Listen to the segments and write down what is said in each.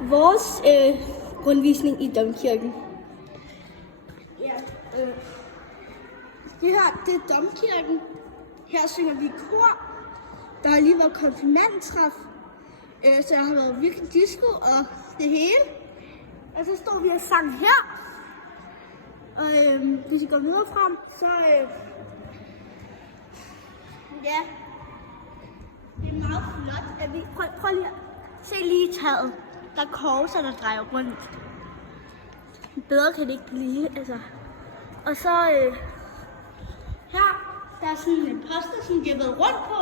vores rundvisning i Domkirken. Ja, det her, det er Domkirken. Her synger vi kor. Der har lige været konfirmandtræf, så jeg har været virkelig disco og det hele. Og så står vi og sang her. Og hvis I går videre frem, så ja, det er meget flot. At vi, prøv lige at se lige taget. Der er korser, der drejer rundt. Bedre kan det ikke blive, altså. Og så her, der er sådan en poster, som de har været rundt på.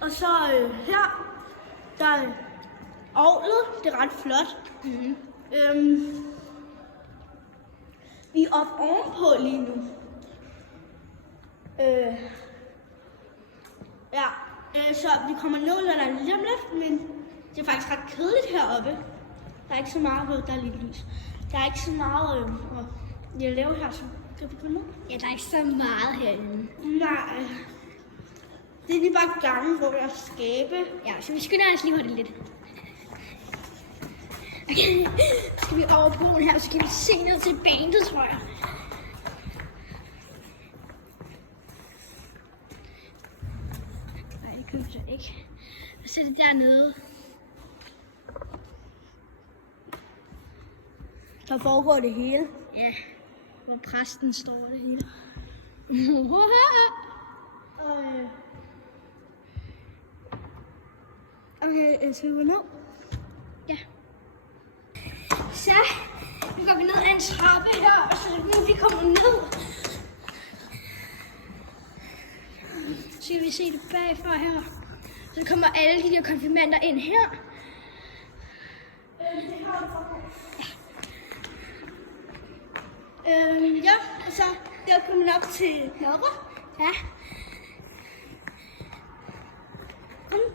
Og så her, der er orglet. Det er ret flot. Vi er oppe ovenpå lige nu. Så vi kommer ned under lige om lidt, men det er faktisk ret kedeligt heroppe. Der er ikke så meget, der er lidt lys. Der er ikke så meget jeg laver her, så kan vi gå ned? Ja, der er ikke så meget herinde. Nej. Det er lige bare gangen, hvor der er skabe. Ja, så vi skynder os lige hurtigt lidt. Okay, så skal vi over broen her, så kan vi se ned til bandet, tror jeg. Nej, det køber jeg ikke. Og så er det dernede. Der foregår det hele. Ja, hvor præsten står det hele. Okay, skal vi gå ned? Ja. Så, nu går vi ned ad en trappe her, og så nu vi kommer ned. Så kan vi se det bagfra her. Så kommer alle de der konfirmander ind her. Ja, og så der kommer man op til højre. Ja.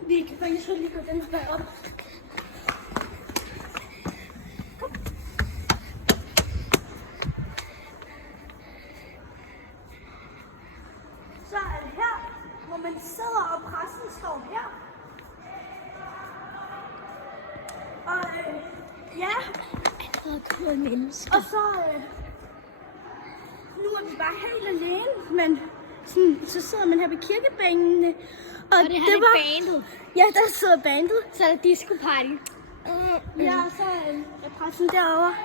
Vi kan faktisk lige gå den vej op. Så er det her, hvor man sidder, og præsten står her. Og ja, og så nu er vi bare helt alene, men sådan, så sidder man her ved kirkebænkene. Og det her er bandet. Ja, der sidder bandet. Så er der disco party. Ja, så er præsten derovre.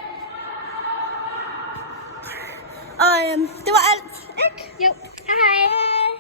Og det var alt, ikke? Jo, hej.